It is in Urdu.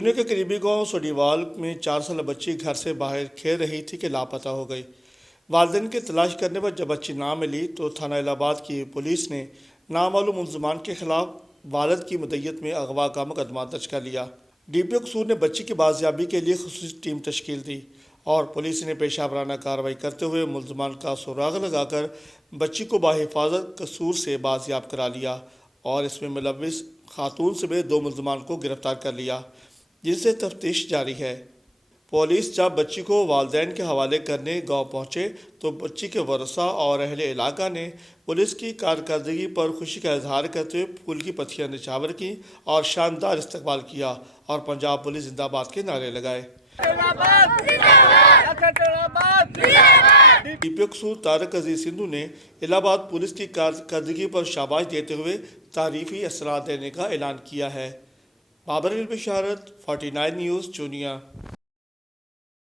چونے کے قریبی گاؤں سوڈیوال میں 4 سالہ بچی گھر سے باہر کھیل رہی تھی کہ لاپتہ ہو گئی۔ والدین کی تلاش کرنے پر جب بچی نہ ملی تو تھانہ الہ آباد کی پولیس نے نامعلوم ملزمان کے خلاف والد کی مدعیت میں اغوا کا مقدمہ درج کر لیا۔ ڈی پی او قصور نے بچی کی بازیابی کے لیے خصوصی ٹیم تشکیل دی اور پولیس نے پیشہ ورانہ کارروائی کرتے ہوئے ملزمان کا سراغ لگا کر بچی کو بحفاظت قصور سے بازیاب کرا لیا اور اس میں ملوث خاتون سمیت 2 ملزمان کو گرفتار کر لیا، جس سے تفتیش جاری ہے۔ پولیس جب بچی کو والدین کے حوالے کرنے گاؤں پہنچے تو بچی کے ورثاء اور اہل علاقہ نے پولیس کی کارکردگی پر خوشی کا اظہار کرتے ہوئے پھول کی پتیاں نچھاور کی اور شاندار استقبال کیا اور پنجاب پولیس زندہ باد کے نعرے لگائے۔ ڈی پی او قصور طارق عزیز سندھو نے الہ آباد پولیس کی کارکردگی پر شاباش دیتے ہوئے تعریفی اثرات دینے کا اعلان کیا ہے۔ بابر علم بشارت 49 نیوز چونیا۔